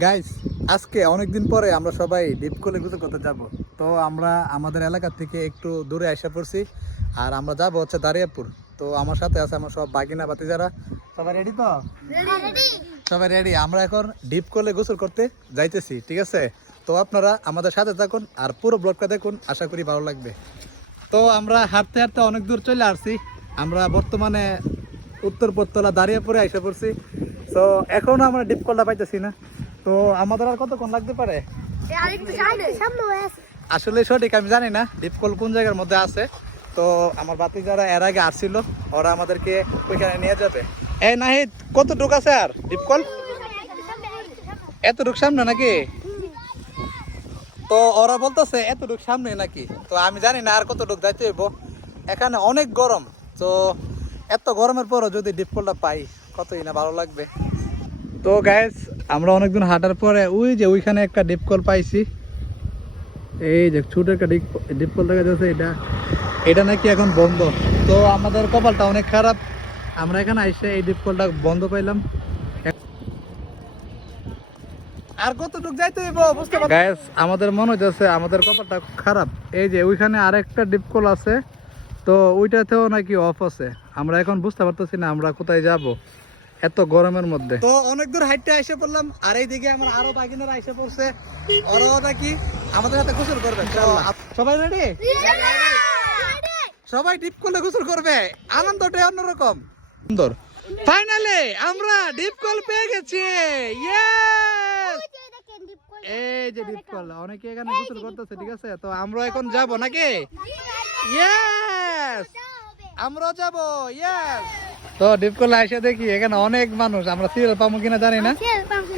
Guys, আজকে অনেকদিন পরে আমরা সবাই ডিপকলে গোসল করতে যাব। তো আমরা আমাদের এলাকা থেকে একটু দূরে আসা পড়ছি, আর আমরা যাব হচ্ছে দারিয়াপুর। তো আমার সাথে আছে আমার সব বাগিনা বাতি যারা। সবাই রেডি তো? সবাই রেডি। আমরা এখন ডিপকলে গোসল করতে যাইতেছি, ঠিক আছে? তো আপনারা আমাদের সাথে থাকুন আর পুরো ব্লগটা দেখুন, আশা করি ভালো লাগবে। তো আমরা হাঁটতে হাঁটতে অনেক দূর চলে আসছি। আমরা বর্তমানে উত্তর পত্তলা দারিয়াপুরে এসে পড়ছি। তো এখনো আমরা ডিপকলটা পাইতেছি না। তো আমাদের আর কতক্ষণ লাগতে পারে আসলে সঠিক আমি জানি না ডিপকল কোন জায়গার মধ্যে আছে। তো আমার বাতি যারা এর আগে আসছিল ওরা আমাদেরকে ওইখানে নিয়ে যাবে। এই নাহিদ, কতটুক আছে আর ডিপকল? এতটুক সামনে নাকি? তো ওরা বলতেছে এতটুক সামনে নাকি। তো আমি জানি না আর কতটুক যাইতে হইব। এখানে অনেক গরম। তো এত গরমের পরও যদি ডিপকলটা পাই কতই না ভালো লাগবে। তো গাইস, আমরা অনেকদিন হাঁটার পরে ওই যে ওইখানে একটা ডিপকল পাইছি। এই যে ছোট একটা ডিপকল দেখা যাচ্ছে, এটা নাকি এখন বন্ধ। তো আমাদের কপালটা অনেক খারাপ, আমরা এখানে আইসে এই ডিপকলটা বন্ধ পাইলাম। আর কতটুকু যাইতে হইব বুঝতে পারছি। গাইস, আমাদের মনে হইতেছে আমাদের কপালটা খারাপ। এই যে ওইখানে আরেকটা ডিপকল আছে, তো ওইটাতেও নাকি অফ আছে। আমরা এখন বুঝতে পারতেছি না আমরা কোথায় যাব এত গরমের মধ্যে। তো অনেক দূর হাইটে এসে পড়লাম, আর এইদিকে আমার আরো বাগিনারা এসে পড়ছে। ওরাও নাকি আমাদের সাথে গোসল করবে। সবাই রেডি? সবাই ডিপকলে গোসল করবে, আনন্দটাই অন্যরকম সুন্দর। ফাইনালি আমরা ডিপকল পেয়ে গেছি। ইয়েস! এই যে ডিপকল, অনেকে এখানে গোসল করতেছে, ঠিক আছে? তো আমরা এখন যাব নাকি? ইয়েস! আমরাও যাব। ইয়েস! তো ডিপকলে এসে দেখি এখানে অনেক মানুষ, আমরা সিরিয়াল পাবো কিনা জানি না।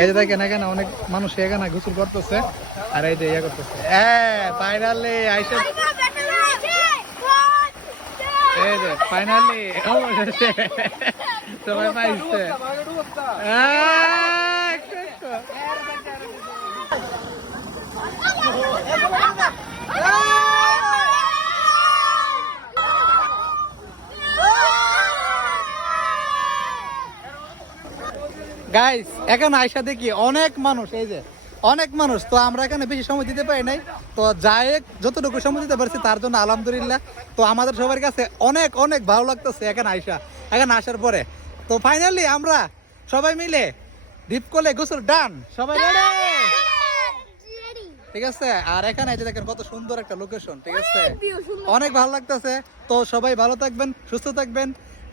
এই যে দেখেন এখানে অনেক মানুষ এখানে গোসল করতেছে, আর এই যে ইয়ে করতেছে। ফাইনালি আইসে, এই যে ফাইনালি অবশেষে সবাই পাইছে। গাইস, এখন আইসা দেখি অনেক মানুষ, এই যে অনেক মানুষ। তো আমরা এখানে বেশি সময় দিতে পারি নাই, তো যাই যতটুকু সময় দিতে পারছি তার জন্য আলহামদুলিল্লাহ। তো আমাদের সবার কাছে অনেক অনেক ভালো লাগতেছে এখানে আসার পরে। তো ফাইনালি আমরা সবাই মিলে ডিপকলে গোসল ডান। সবাই রেডি? ঠিক আছে। আর এখানে এই যে দেখেন কত সুন্দর একটা লোকেশন, ঠিক আছে? অনেক ভালো লাগতেছে। তো সবাই ভালো থাকবেন, সুস্থ থাকবেন।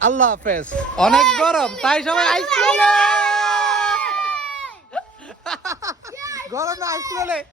আল্লাহ হাফেজ। অনেক গরম, তাই সবাই আইসক্রিম গরমে আইসক্রিম